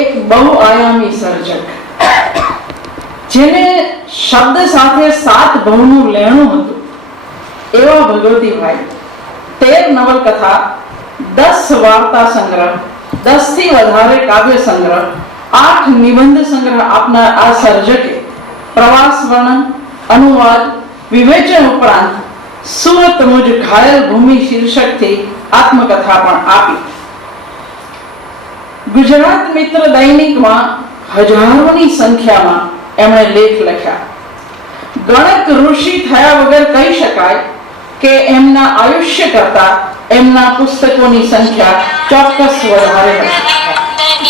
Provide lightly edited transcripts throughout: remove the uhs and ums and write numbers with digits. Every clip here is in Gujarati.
એક બહુઆયામી સર્જક, જેને શબ્દ સાથે 7 ભવનું લેણું હતું, એવા ભગવતીભાઈ 13 નવલકથા, 10 વાર્તા સંગ્રહ, 10 થી વધારે કાવ્ય સંગ્રહ, 8 નિબંધ સંગ્રહ આપનાર આ સર્જકે પ્રવાસ વર્ણન, અનુવાદ, વિવેચન ઉપરાંત સુરત મુજ ઘાયલ ભૂમિ શીર્ષકથી આત્મકથા પણ આપી. ગુજરાત મિત્ર દૈનિકમાં હજારોની સંખ્યામાં એમણે લેખ લખ્યા. ગણક ઋષિ થયા વગર કહી શકાય કે એમના આયુષ્ય કરતા એમના પુસ્તકોની સંખ્યા ચોક્કસ વધારે હશે.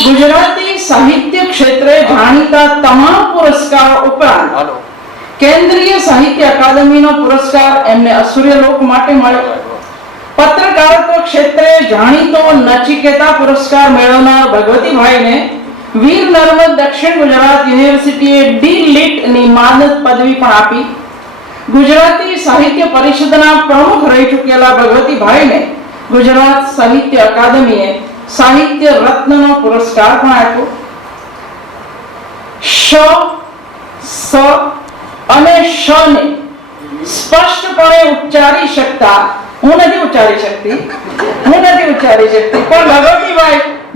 ગુજરાતી સાહિત્ય ક્ષેત્રે જાણીતા તમામ પુરસ્કારો ઉપરાંત કેન્દ્રીય સાહિત્ય અકાદમીનો પુરસ્કાર એમને અસૂર્યલોક માટે મળ્યો. પત્રકારત્વ ક્ષેત્રે જાણીતો નચિકેતા પુરસ્કાર મેળવનાર ભગવતીભાઈને વીર નર્મદ દક્ષિણ ગુજરાત યુનિવર્સિટીએ ડી લિટની માનદ પદવી પણ આપી. ગુજરાતી સાહિત્ય પરિષદના પ્રમુખ રહી ચૂકેલા ભગવતીભાઈને ગુજરાત સાહિત્ય અકાદમીએ સાહિત્ય રત્નનો પુરસ્કાર પણ આપ્યો. શ, સ અને શ ને સ્પષ્ટપણે ઉચ્ચારી શકતા હું નથી ઉચ્ચારી શકતી પણ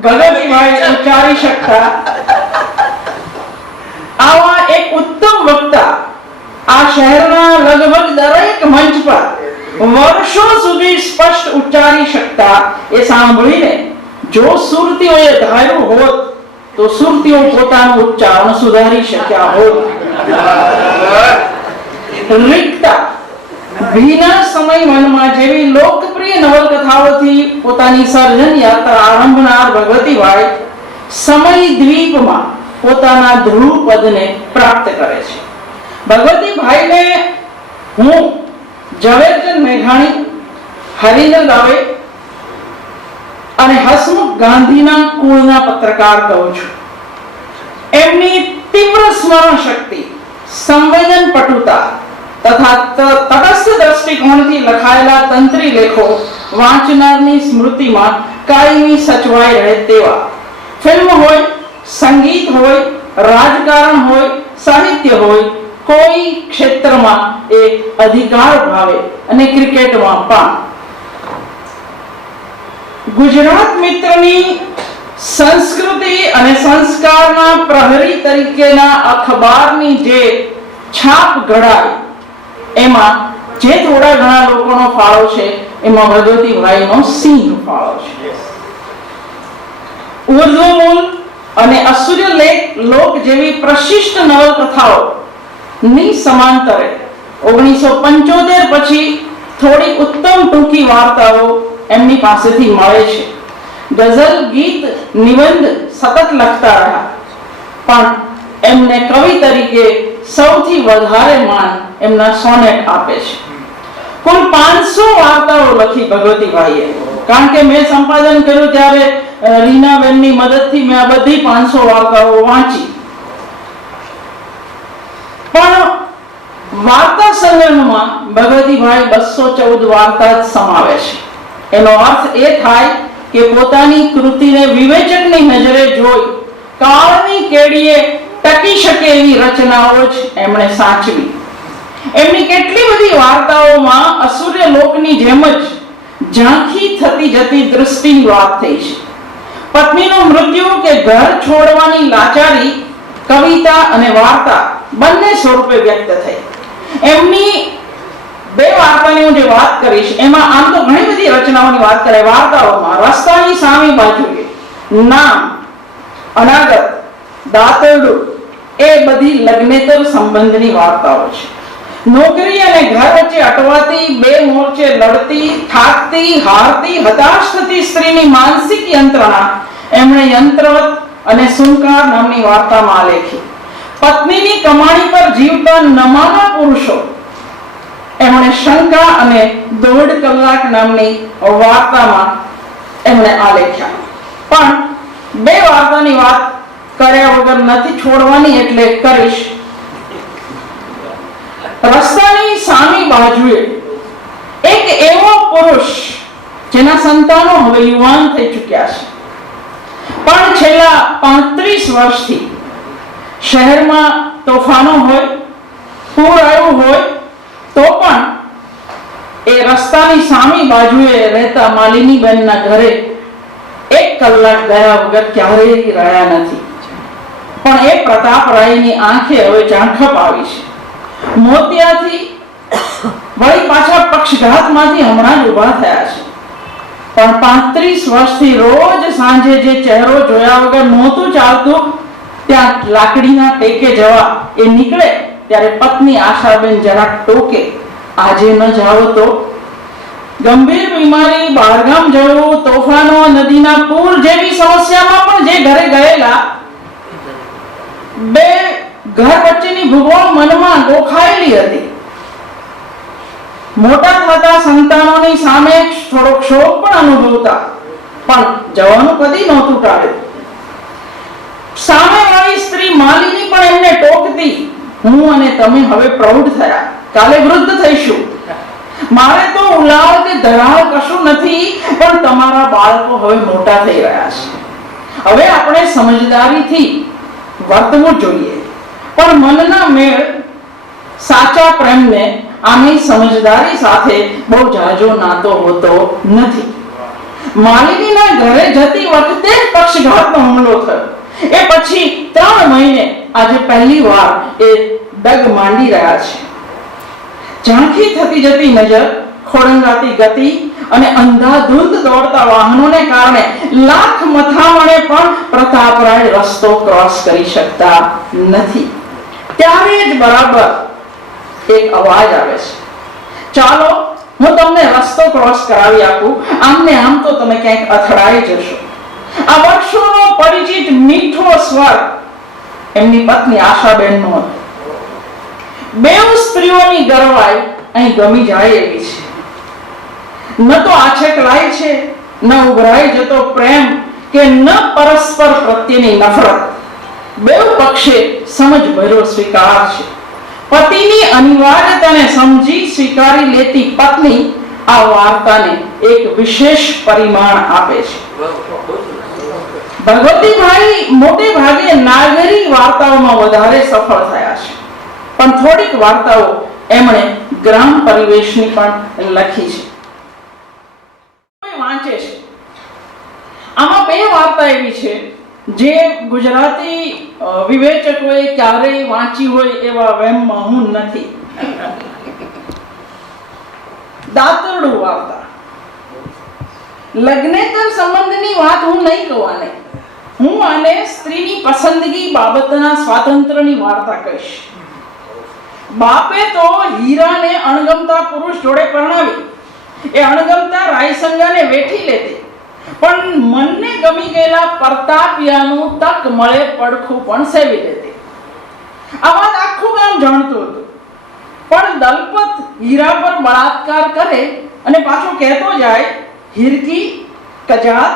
ભગવતીભાઈ ઉચ્ચારી શકતા આવા એક ઉત્તમ વક્તા આ શહેરના લગભગ દરેક મંચ પર વર્ષો સુધી સ્પષ્ટ ઉચ્ચારી શકતા એ સાંભળીને જો સુરતીઓએ ધાર્યું હોત તો સુરતીઓ પોતાનું ઉચ્ચારણ સુધારી શક્યા હોત. રિક્તા, ભીના સમય વનમાં જેવી લોકપ્રિય નવલકથાઓથી પોતાની સર્જન યાત્રા આરંભનાર ભગવતીભાઈ સમય દ્વીપમાં પોતાના ધ્રુવ પદને પ્રાપ્ત કરે છે. ભગવતીભાઈને હું ઝવેરચંદ મેઘાણી, હરિન્દ્ર દવે અને હસમુખ ગાંધીના કુળના પત્રકાર કહું છું. એમની તીવ્ર સ્મરણ શક્તિ, સંવેદન પટુતા તથા તટસ્થ દ્રષ્ટિકોણથી લખાયેલા તંત્રી લેખો વાંચનારની સ્મૃતિમાં કાયમી સચવાઈ રહે તેવા. ફિલ્મ હોય, સંગીત હોય, રાજકારણ હોય, સાહિત્ય હોય, કોઈ ક્ષેત્રમાં એ અધિકાર ભાવે અને ક્રિકેટમાં પણ. ગુજરાત મિત્રની સંસ્કૃતિ અને સંસ્કારના પ્રહરી તરીકેના અખબારની જે છાપ ઘડાય એમાં જે થોડા ઘણા લોકોનો ફાળો છે એમાં ભગવતીભાઈનો સિંહ ફાળો છે. ઉર્ધ્વમૂલ અને અસૂર્ય લોક જેવી પ્રશિષ્ટ નવલકથાઓ ની સમાંતરે 1975 પછી થોડી ઉત્તમ ટૂંકી વાર્તાઓ એમની પાસેથી મળે છે. ગઝલ, ગીત, નિબંધ સતત લખતા રહ્યા, પણ એમને કવિ તરીકે સૌથી વધારે માન એમના સોનેટ આપે છે. કુલ 500 વાર્તાઓ લખી ભગવતીભાઈએ. કારણ કે મેં સંપાદન કર્યું ત્યારે રીનાબેનની મદદથી મેં આ બધી 500 વાર્તાઓ વાંચી. પણ વાર્તા સંગ્રહમાં ભગવતીભાઈ 214 વાર્તા જ સમાવે છે. એનો અર્થ એ થાય કે પોતાની કૃતિને વિવેચકની નજરે જોઈ કાળની કેડીએ ટકી શકે એવી રચનાઓ જ એમણે સાચવી. એમની કેટલી બધી વાર્તાઓમાં અસૂર્ય લોકની જેમ જ ઝાંખી થતી જતી દૃષ્ટિની વાત થઈ છે. પત્નીનું મૃત્યુ કે ઘર છોડવાની લાચારી કવિતા અને વાર્તા બંને સ્વરૂપે વ્યક્ત થઈ. એમની 2 વાર્તાની હું જે વાત કરીશ એમાં આમ તો ઘણી બધી રચનાઓની વાત કરે. વાર્તાઓમાં રસ્તાની સામી બાજુએ, નામ, અનાગત, દાતરડું એ બધી લગ્નેતર સંબંધની વાર્તાઓ છે. નોકરી અને ઘર વચ્ચે અટવાતી, 2 મોરચે લડતી, થાકતી, હારતી, હતાશ થતી સ્ત્રીની માનસિક યંત્રણા એમણે યંત્રવત અને સુનકાર નામની વાર્તામાં આલેખી. પત્નીની કમાણી પર જીવતા નમાના પુરુષો એમણે શંકા અને 1.5 કલાક નામની વાર્તામાં એમણે આલેખ્યા. પણ 2 વાર્તાની વાત કર્યા વગર નથી છોડવાની એટલે કરીશ. રસ્તાની સામી બાજુએ એક એવો પુરુષ જેના સંતાનો હવે યુવાન થઈ ચૂક્યા છે, પણ છેલ્લા 35 વર્ષથી શહેરમાં તોફાનો હોય, પૂર આવ્યું હોય, તો પણ એ રસ્તાની સામી બાજુએ રહેતા માલિનીબેનના ઘરે 1 કલાક ગયા વગર ક્યારેય રહ્યા નથી. પણ એ પ્રતાપરાયની આંખે હવે ઝાંખપ આવી છે. મોતિયાથી વળી પાછા પક્ષઘાતમાંથી હમણાં જ ઊભા થયા છે. પણ 35 વર્ષથી રોજ સાંજે જે ચહેરો જોયા વગર નહોતું ચાલતું, ત્યાં લાકડીના ટેકે જવા એ નીકળે ત્યારે પત્ની આશાબેન જરાક ટોકે, આજે ન જાવ તો? ગંભીર બીમારી, બહારગામ જવું, તોફાનો, નદીના પૂર જેવી સમસ્યામાં પણ જે ઘરે ગયેલા, બે ઘર વચ્ચેની ભૂગોળ મનમાં ગોખાયેલી હતી. મોટા થતા સંતાનોની સામે થોડોક શોક પણ અનુભવતા, પણ જવાનું કદી નહોતું ટાળ્યું. સામેવાળી સ્ત્રી માલિની પણ એમને ટોકતી, હું અને તમે હવે પ્રૌઢ થયા, કાલે વૃદ્ધ થઈશું. મારે તો ઉલાળ કે ધરાળ કશું નથી, પણ તમારા બાળકો હવે મોટા થઈ રહ્યા છે. હવે આપણે સમજદારીથી વર્તવું જોઈએ. પણ મનના મેળ સાચા પ્રેમને આની સમજદારી સાથે બહુ જાજો નાતો હોતો નથી. માલિનીના ઘરે જતી વખતે જ પક્ષઘાતનો હુમલો થયો. એ પછી 3 મહિને આજે પહેલી વાર એ ડગ માંડી રહ્યા છે. ઝાંખી થતી જતી નજર, ખોળંગાતી ગતિ અને અંધાધૂંધ દોડતા વાહનોને કારણે લાખ મથામણે પણ પ્રતાપરાય રસ્તો ક્રોસ કરી શકતા નથી. ત્યારે જ બરાબર એક અવાજ આવે છે, ચાલો હું તમને રસ્તો ક્રોસ કરાવી આપું, આમને આમ તો તમે ક્યાંક અથડાઈ જશો. આ વર્ષોનો પરિચિત મીઠો સ્વર એમની પત્ની આશાબેનનો હતો. બેઉ સ્ત્રીઓની ગરવાઈ અહીં ગમી જાય એવી છે. ન તો આછેકલાય છે, ન ઉભરાઈ જતો પ્રેમ, કે ન પરસ્પર પ્રત્યેની નફરત. બેઉ પક્ષે સમજભર્યો સ્વીકાર છે. પતિની અનિવાર્યતાને સમજી સ્વીકારી લેતી પત્ની આ વાર્તાને એક વિશેષ પરિમાણ આપે છે. ભગવતીભાઈ મોટે ભાગે નાગરી વાર્તાઓમાં વધારે સફળ થયા છે, પણ થોડીક વાર્તાઓ એમણે ગ્રામ પરિવેશની પણ લખી છે. વાંચે છે. આમાં 2 વાર્તા એવી છે જે ગુજરાતી વિવેચકોએ ક્યારેય વાંચી હોય એવા વહેમમાં હું નથી. દાતરડું વાર્તા. લગ્નેતર સંબંધની વાત હું નહીં કહું આને. હું આને સ્ત્રીની પસંદગી બાબતના સ્વાતંત્ર્યની વાર્તા કહીશ. બાપે તો હીરાને અણગમતા પુરુષ જોડે પરણાવી. એ અણગમતા રાયસંગાને વેઠી લેતી, પણ મનને ગમી ગયેલા પ્રતાપિયાનું તક મળે પડખું પણ સેવી લેતી. આ વાત આખું ગામ જાણતું હતું. પણ દલપત હીરા પર બળાત્કાર કરે અને પાછો કહેતો જાય, હીરકી કજાત,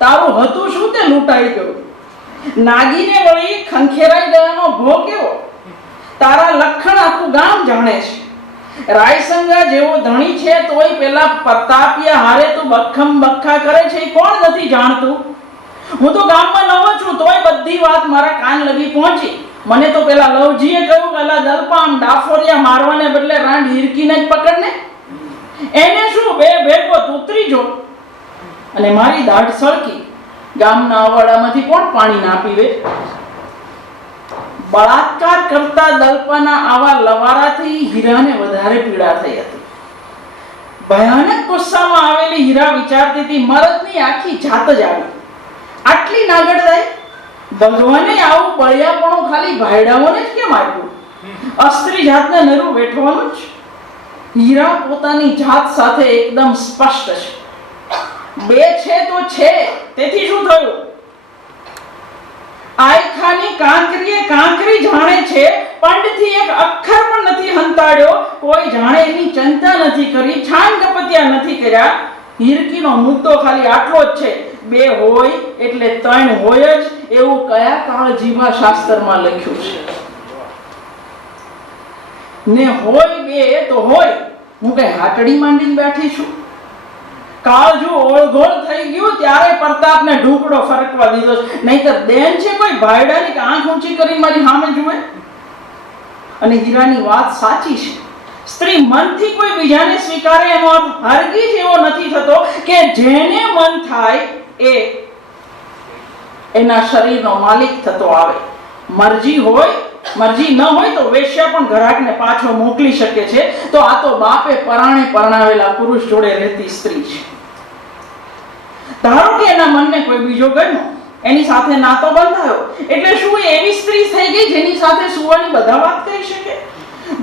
તારું હતું શું તે લૂંટાઈ ગયું. નાગીને વળી ખંખેરાઈ ગયાનો ભો કેવો. તારા લખણ આખું ગામ જાણે છે. રાયસંગા જેવો ધણી છે તોય પેલા પ્રતાપિયા હારે તું બખમ બખ્ખા કરે છે એ કોણ નથી જાણતું. હું તો ગામમાં નવો છું તોય બધી વાત મારા કાન લગી પહોંચી. મને તો પેલા લવજીએ કહ્યું કે અલા દલપા આમ ડાફોરિયા મારવાને બદલે રાંડ હીરકીને જ પકડને. એને શું, બે ભેગો ઉતરી જો. અને મારી દાઢ સળકી. ગામના અવાડામાંથી કોણ પાણી ના પીવે. બળાત્કાર કરતા દલપાના આવા લવારાથી હીરાને વધારે પીડા થઈ હતી. ભયાનક ગુસ્સામાં આવેલી હીરા વિચારતી હતી, મરદની આખી જાત જ આવી. આટલી નાગડદાઈ. ભગવાને આવું બળિયાપણું ખાલી ભાઈડાઓને જ કેમ આપ્યું? અસ્ત્રી જાતને નરું વેઠવાનું જ. હીરા પોતાની જાત સાથે એકદમ સ્પષ્ટ છે. બે છે તો છે, તેથી શું થયું? આયખાની કાંકરીએ કાંકરી જાણે છે, પંડથી એક અક્ષર પણ નથી હંતાડ્યો, કોઈ જાણે એની ચિંતા નથી કરી, છાન કપતિયા નથી કર્યા. હીરકીનો મુદ્દો ખાલી આટલો જ છે, બે હોય એટલે ત્રણ હોય જ, એવું કયા કાળ જીવા શાસ્ત્રમાં લખ્યું છે. ને હોય બે તો હોય, હું કઈ હાટડી માંડીને બેઠી છું? કાળજુ ઓળઘોળ થઈ ગયું ત્યારે પ્રતાપને ઢુકડો ફરકવા દીધો. નહીતર બેન છે કોઈ ભાઈડાની કે આંખ ઊંચી કરી મારી સામે જુએ? અને હીરાની વાત સાચી છે. સ્ત્રી મનથી કોઈ બીજાને સ્વીકારે એનો અર્થ હરગીજ એવો નથી થતો કે જેને મન થાય એ એના શરીરનો માલિક થતો આવે. મરજી ન હોય તો વેશ્યા પણ ગ્રાહકને પાછો મોકલી શકે છે. તો આ તો બાપે પરાણે પરણાવેલા પુરુષ જોડે રહેતી સ્ત્રી છે. ધારો કે એના મનને કોઈ બીજો ગમ્યો, એની સાથે નાતો બંધાયો, એટલે શું એ એવી સ્ત્રી થઈ ગઈ જેની સાથે સુવાની બધા વાત કરી શકે?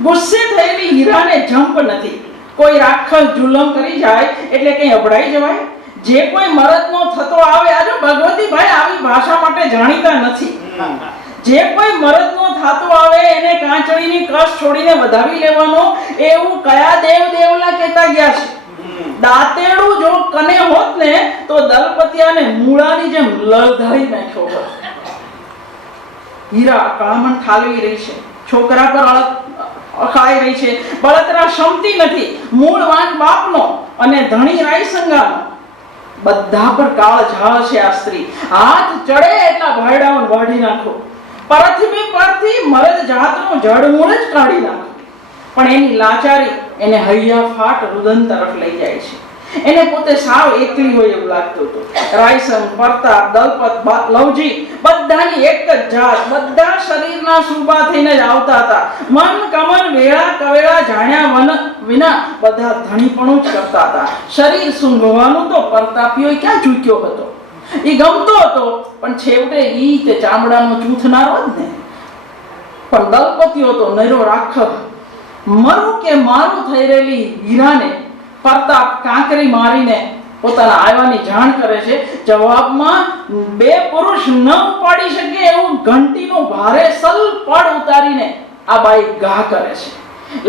ગુસ્સે થયેલી હીરાને જંપ નથી. કોઈ રાક્ષસ જુલમ કરી જાય એટલે કઈ અભડાઈ જવાય? જે કોઈ મરદનો થતો આવે, આજે ભગવતીભાઈ આવી ભાષા માટે જાણીતા નથી. જે કોઈ મરદનો થતો આવે એને કાંચળીની કસ છોડીને વધાવી લેવાનો, એવું કયા દેવ દેવલા કહેતા ગયા છે. દાંતેડું જો કને હોત ને તો દલપતિયાને મૂળાની જેમ લલધારી નાખ્યો હોત. હીરા કળામણ ઠાલવી રહી છે, છોકરા પર અખાઈ રહી છે, બળતરા ક્ષમતી નથી. મૂળ વાંક બાપનો અને ધણી રાયસંગાનો. બધા પર કાળ ઝાળ છે આ સ્ત્રી. હાથ ચડે એટલા ભાઈડાઓને વાઢી નાખો, પૃથ્વી પરથી મરદ જાતનું જડમૂળ જ કાઢી નાખો. પણ એની લાચારી એને હૈયા ફાટ રુદન તરફ લઈ જાય છે. એને પોતે સાવ એકલી હોય એવું લાગતું હતું. રાયસંગ, પ્રતાપ, દલપત, લવજી બધાની એક જ જાત, બધા શરીરના સુબા થઈને જ આવતા હતા. મન કમન વેળા કવેળા જાણ્યા વિના બધા ધણીપણું જ કરતા હતા. શરીર સૂંઘવાનું તો પ્રતાપીઓ ક્યાં ચૂક્યો હતો. એ ગમતો હતો પણ છેવટે ઈ તે ચામડાનો ચૂથનારો જ ને. પણ દલપતિઓ તો નરો રાક્ષસ. મરું કે મારું થઈ રહેલી હીરાને પ્રતાપ કાંકરી મારીને પોતાના આવ્યાની જાણ કરે છે. જવાબમાં બે પુરુષ ન ઉપાડી શકે એવું ઘંટીનું ભારે સલપડ ઉતારીને આ બાઈ ઘા કરે છે.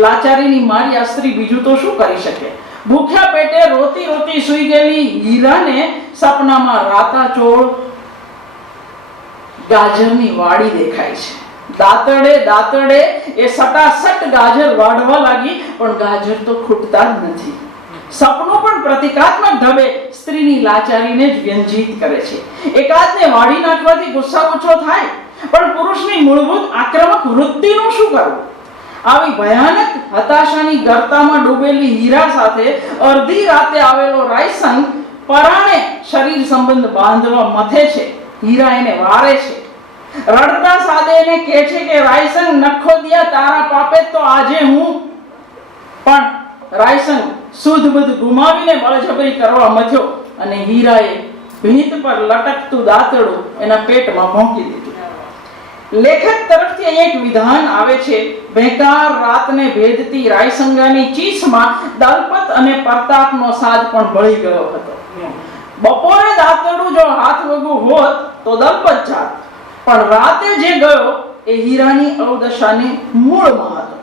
લાચારીની મારી આ સ્ત્રી બીજું તો શું કરી શકે? ભૂખ્યા પેટે રોતી રોતી સૂઈ ગયેલી હીરાને સપનામાં રાતાચોળ ગાજરની વાડી દેખાય છે. દાંતડે એ સટાસટ ગાજર વાઢવા લાગી, પણ ગાજર તો ખૂટતા જ નથી. સપનું પણ પ્રતિકાત્મક ઢબે સ્ત્રીની લાચારીને જ વ્યંજિત કરે છે. એકાદને વાઢી નાખવાથી ગુસ્સા ઓછો થાય, પણ પુરુષની મૂળભૂત આક્રમક વૃત્તિનું શું કરવું? આવી ભયાનક હતાશાની ગર્તામાં ડૂબેલી હીરા સાથે અડધી રાતે આવેલો રાયસંગ પરાણે શરીર સંબંધ બાંધવા મથે છે. હીરા એને વારે છે. રડતા સાદે એને કહે છે કે રાયસંગ નખો દિયા તારા પાપે તો આજે હું. પણ રાયસંગ સુધ બુધ ગુમાવીને બળજબરી કરવા મથ્યો અને હીરાએ ભીંત પર લટકતું દાંતડું એના પેટમાં ભોંકી દીધું. લેખક તરફથી એક વિધાન આવે છે. બેકાર રાતને ભેદતી રાયસંગાની ચીસમાં દલપત અને પ્રતાપનો સાદ પણ ભળી ગયો હતો. બપોરે દાંતડું જો હાથ વગું હોત તો દલપત જાત, પણ રાતે જે ગયો એ હીરાની અવદશાની મૂળમાં હતો.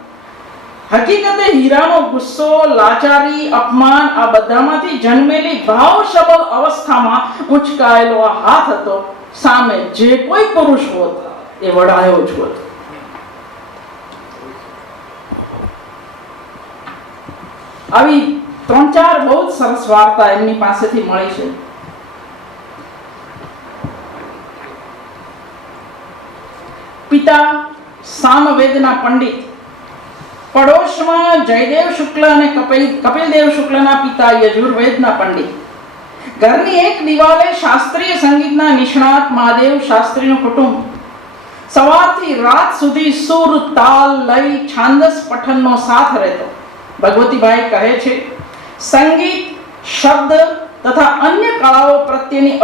હકીકતે હીરાનો ગુસ્સો, લાચારી, અપમાન આ બધામાંથી જન્મેલી ભાવસબળ અવસ્થામાં ઉંચકાયેલો આ હાથ હતો. સામે જે કોઈ પુરુષ હોત એ વડાયો જ હોત. આવી 3-4 બહુ જ સરસ વાર્તા એમની પાસેથી મળી છે. પિતા સામવેદના પંડિત, પડોશમાં જયદેવ શુક્લ અને કપિલદેવ શુક્લના પિતા યજુર્વેદના પંડિત. ઘરની એક દિવાલે શાસ્ત્રીય સંગીતના નિષ્ણાત મહાદેવ શાસ્ત્રીનું કુટુંબ. સવારથી રાત સુધી સુર, તાલ, લય, છાંદસ પઠનનો સાથ રહેતો. ભગવતીભાઈ કહે છે, સંગીત, શબ્દ તથા અન્ય કળાઓ પ્રત્યેની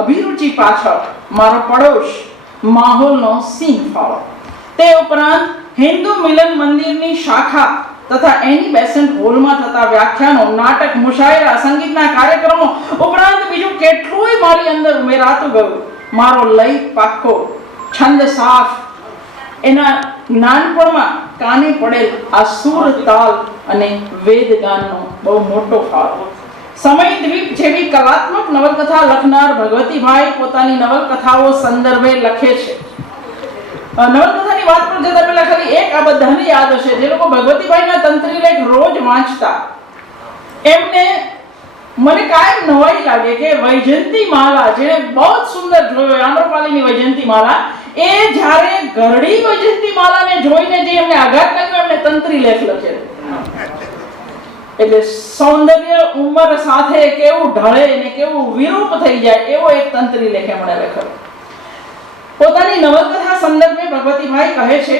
અભિરુચિ પાછળ મારો પડોશ માહોલનો સિંહ ફાળો. તે ઉપરાંત હિન્દુ મિલન મંદિરની શાખા તથા એની બેસન્ટ હોલમાં થતા વ્યાખ્યાનો, નાટક, મુશાયરા, સંગીતના કાર્યક્રમો ઉપરાંત બીજું કેટલુંય મારી અંદર ઉમેરાતું ગયું. મારો લય પાક્કો, છંદ સાફ. એના નાનપણમાં કાને પડેલ આ સુર, તાલ અને વેદગાનનો બહુ મોટો ફાળો. સમયદ્વીપ જેવી કલાત્મક નવલકથા લખનાર ભગવતીભાઈ પોતાની નવલકથાઓ સંદર્ભે લખે છે. નવલકથાની વાત પર જતા પહેલા ખાલી એક આ બધાને યાદ હશે, જે લોકો ભગવતીભાઈના તંત્રી લેખ રોજ વાંચતા, એમને મને કાયમ નવાઈ લાગે કે વૈજયંતી માલા જેને બહુ સુંદર જોયો આમ્રપાલીની વૈજયંતી માલા, એ જ્યારે ગરડી વૈજયંતી માલાને જોઈને જે એમને આઘાત લાગ્યો એમને તંત્રી લેખ લખેલો. એટલે સૌંદર્ય ઉંમર સાથે કેવું ઢળે ને કેવું વિરૂપ થઈ જાય એવો એક તંત્રી લેખ એમણે લખેલો. પોતાની નવલકથા સંદર્ભે ભગવતીભાઈ કહે છે,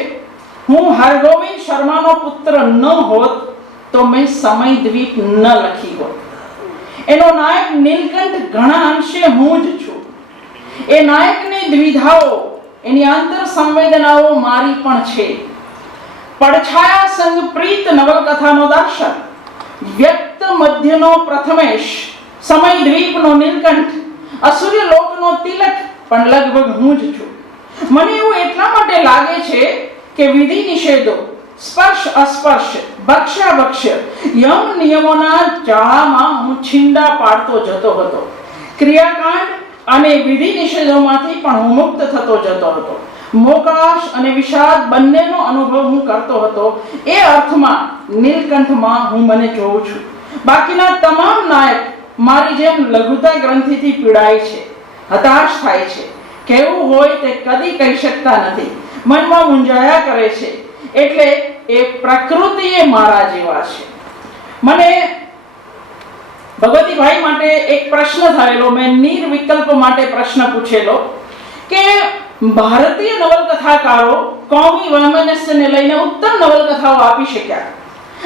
હું હરગોવિંદ શર્માનો પુત્ર ન હોત તો મેં સમયદ્વીપ ન લખી હોત. એનો નાયક નીલકંઠ ઘણા અંશે હું જ છું. એ નાયકની દ્વિધાઓ, એની આંતર સંવેદનાઓ મારી પણ છે. પડછાયા સંગ પ્રીત નવલકથાનો દર્શક, વ્યક્ત મધ્યનો પ્રથમેશ, સમયદ્વીપનો નીલકંઠ, અસુર્ય લોકનો તિલક પણ લગભગ હું જ છું. મને એવું એટલા માટે લાગે છે કે વિધિ નિષેધો, સ્પર્શ અસ્પર્શ, ભક્ષ્યાભક્ષ્ય, યમ નિયમોના જાળામાં હું છીંડા પાડતો જતો હતો. ક્રિયાકાંડ અને વિધિ નિષેધોમાંથી પણ હું મુક્ત થતો જતો હતો. મોકાશ અને વિષાદ બંનેનો અનુભવ હું કરતો હતો. એ અર્થમાં નીલકંઠમાં હું મને જોઉં છું. બાકીના તમામ નાયક મારી જેમ લઘુતા ગ્રંથિથી પીડાય છે, હતાશ થાય છે. કેવું હોય તે કદી કહી શકતા નથી, મનમાં મૂંઝાયા કરે છે. એટલે એ પ્રકૃતિએ મારા જેવા છે. મને ભગવતીભાઈ માટે એક પ્રશ્ન થયેલો, મેં નિર્વિકલ્પ માટે પ્રશ્ન પૂછેલો કે ભારતીય નવલકથાકારો કોમી વૈમનસ્યને લઈને ઉત્તમ નવલકથાઓ આપી શક્યા,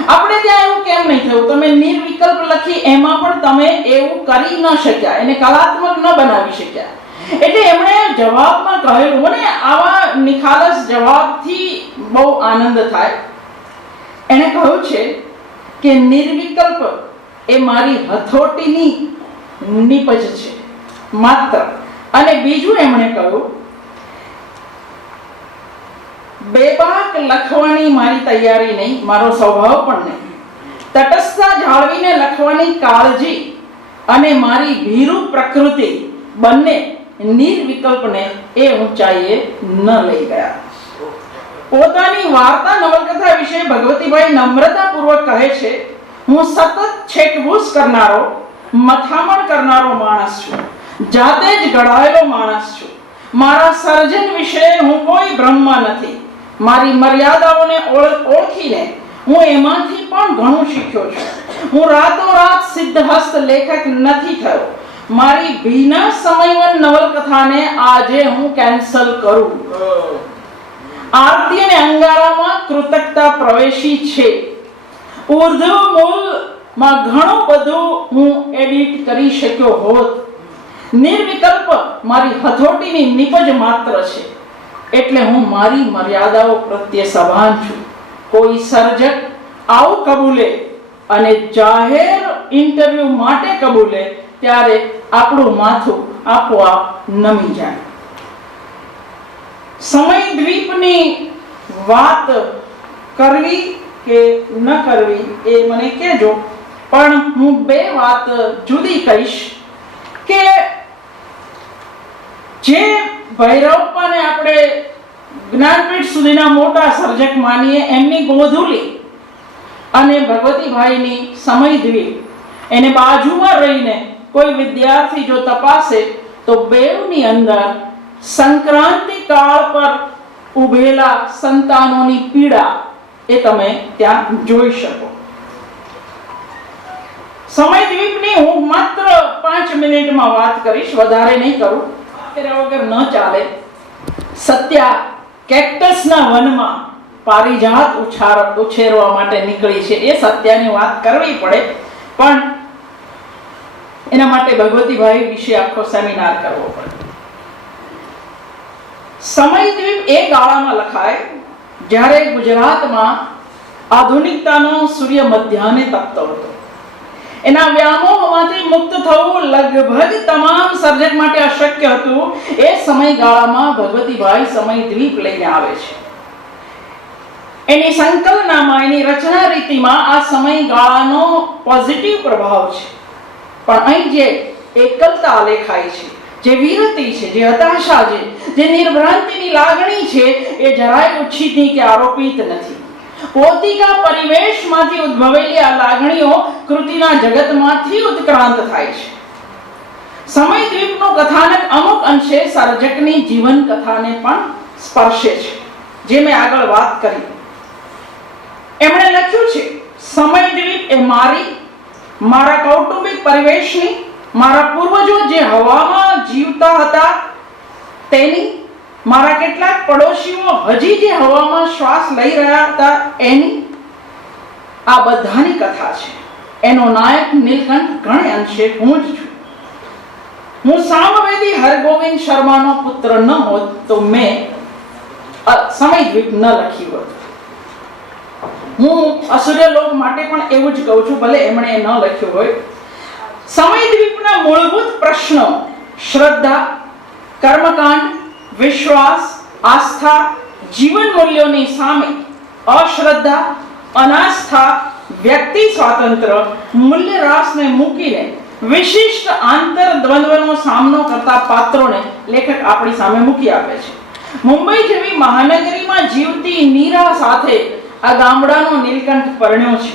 આપણે ત્યાં એવું કેમ નહીં થયું? તમે નિર્વિકલ્પ લખી એમાં પણ તમે એવું કરી ન શક્યા, એને કલાત્મક ન બનાવી શક્યા. એટલે એમણે જવાબમાં કહેલું, મને આવા નિખાલસ જવાબથી બહુ આનંદ થાય. એણે કહ્યું છે કે નિર્વિકલ્પ એ મારી હથોટીની નિપજ છે માત્ર. અને બીજું એમણે કહ્યું, બેબાક લખવાની મારી તૈયારી નહીં, મારો સ્વભાવ પણ નહીં. તટસ્થતા જાળવીને લખવાની કાળજી અને મારી ભીરુ પ્રકૃતિ બંને નિર્વિકલ્પને એ ઊંચાઈએ ન લઈ ગયા. પોતાની વાર્તા નવલકથા વિશે ભગવતીભાઈ નમ્રતાપૂર્વક કહે છે, હું સતત છેકબૂસ કરનારો, મથામણ કરનારો માણસ છું. જાતે જ ઘડાયેલો માણસ છું. મારા સર્જન વિશે હું કોઈ ભ્રમમાં નથી. મારી મર્યાદાઓને ઓળખીને હું એમાંથી પણ ઘણું શીખ્યો છું. હું રાતોરાત સિદ્ધહસ્ત લેખક નથી થયો. મારી ભીના સમયવન નવલકથાને આજે હું કેન્સલ કરું. આરતી અને અંગારામાં કૃતજ્ઞતા પ્રવેશી છે. ઉર્ધ્વ મૂળમાં ઘણું બધું હું એડિટ કરી શક્યો હોત. નિર્વિકલ્પ મારી હથોટીની નિપજ માત્ર છે. એટલે હું મારી મર્યાદાઓ પ્રત્યે સભાન છું. કોઈ સર્જક આવું કબૂલે અને જાહેર ઇન્ટરવ્યુ માટે કબૂલે ત્યારે આપણું માથું આપોઆપ નમી જાય. સમયદ્વીપની વાત કરવી કે ન કરવી એ મને કહેજો, પણ હું બે વાત જુદી કહીશ કે જે ભૈરવપ્પાને આપણે જ્ઞાનપીઠ સુધીના મોટા સર્જક માનીએ, એમની ગોધુલી અને ભગવતીભાઈની સમયદ્વીપ, એને બાજુમાં રહીને કોઈ વિદ્યાર્થી જો તપાસે તો બેવની અંદર સંક્રાંતિ કાળ પર ઉભેલા સંતાનોની પીડા એ તમે ત્યાં જોઈ શકો. સમયદ્વીપની હું માત્ર 5 મિનિટમાં વાત કરીશ, વધારે નહીં કરું. તેના વગર ન ચાલે. સત્યા કેક્ટસના વનમાં પારિજાત ઉછેરવા માટે નીકળી છે. એ સત્યાની વાત કરવી પડે, પણ એના માટે ભગવતીભાઈ વિશે આખો સેમિનાર કરવો પડે. સમયદ્વીપ એ ગાળામાં લખાય જ્યારે ગુજરાતમાં આધુનિકતાનો સૂર્ય મધ્યાહને તપતો હતો. એના વ્યામોહમાંથી મુક્ત થવું લગભગ તમામ સર્જક માટે અશક્ય હતું. એ સમયગાળામાં ભગવતીભાઈ સમયદ્વીપ લઈને આવે છે. એની સંકલનામાં, એની રચના રીતિમાં આ સમયગાળાનો પોઝિટિવ પ્રભાવ છે. પણ અહીં જે એકલતા લેખાય છે, જે વિરતિ છે, જે હતાશા છે, જે નિર્ભ્રાંતિની લાગણી છે, એ જરાય ઉછીની કે આરોપિત નથી. પોતિકા પરિવેશમાંથી ઉદ્ભવેલી આ લાગણીઓ કૃતિના જગતમાંથી ઉત્ક્રાંત થાય છે. સમયદ્વીપનું કથાનક અમુક અંશે સર્જકની જીવન કથાને પણ સ્પર્શે છે, જે મેં આગળ વાત કરી. એમણે લખ્યું છે, સમયદ્વીપ એ મારા કૌટુંબિક પરિવેશની, મારા પૂર્વજો જે હવામાં જીવતા હતા તેની, મારા કેટલાક પડોશીઓ હજી જે હવામાં શ્વાસ લઈ રહ્યા હતા એની, આ બધાની કથા છે. એનો નાયક નીલકંઠ ઘણે અંશે હું જ છું. હું સામવેદી હરગોવિંદ શર્માનો પુત્ર ન હોત તો મેં સમયદ્વીપ ન લખ્યું હોત. હું અસુર્યલોક માટે પણ એવું જ કહું છું, ભલે એમણે ન લખ્યું હોય. સમયદ્વીપના મૂળભૂત પ્રશ્નો શ્રદ્ધા, કર્મકાંડ, વિશ્વાસ, આસ્થા, જીવન મૂલ્યોની સામે અશ્રદ્ધા, અનાસ્થા, વ્યક્તિ સ્વાતંત્ર્ય, મૂલ્યરાસને મૂકીને વિશિષ્ટ આંતરદ્વંદ્વનો સામનો કરતા પાત્રોને લેખક આપણી સામે મૂકી આપે છે. મુંબઈ જેવી મહાનગરીમાં જીવતી નીરા સાથે આ ગામડાનો નીલકંઠ પરણ્યો છે.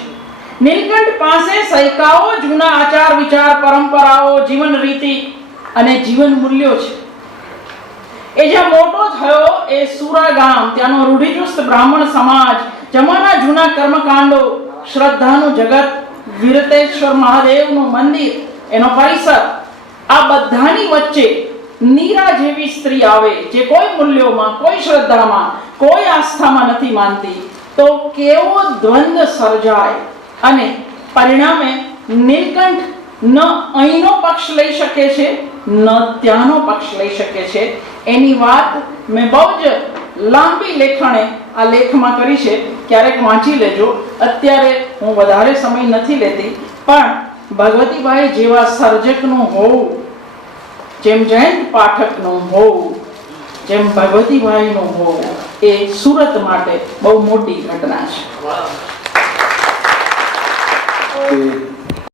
નીલકંઠ પાસે સૈકાઓ જૂના આચાર વિચાર, પરંપરાઓ, જીવન રીતિ અને જીવન મૂલ્યો છે. એ જ્યાં મોટો થયો એ સુરા ગામ, ત્યાંનો રૂઢિચુસ્ત બ્રાહ્મણ સમાજ, જમાના જૂના કર્મકાંડો, શ્રદ્ધાનું જગત, વીરતેશ્વર મહાદેવનું મંદિર, એનો પરિસર, આ બધાની વચ્ચે નીરા જેવી સ્ત્રી આવે જે કોઈ મૂલ્યોમાં, કોઈ શ્રદ્ધામાં, કોઈ આસ્થામાં નથી માનતી, તો કેવો દ્વંદ સર્જાય. અને પરિણામે નીલકંઠ ન અહીંનો પક્ષ લઈ શકે છે, ન ત્યાંનો પક્ષ લઈ શકે છે. એની વાત મેં બહુ જ લાંબી લેખણે આ લેખમાં કરી છે, ક્યારેક વાંચી લેજો. અત્યારે હું વધારે સમય નથી લેતી, પણ ભગવતીભાઈ જેવા સર્જકનું હોવું, જેમ જયંત પાઠકનું હોવું, જેમ ભગવતીભાઈનું હોવું, એ સુરત માટે બહુ મોટી ઘટના છે.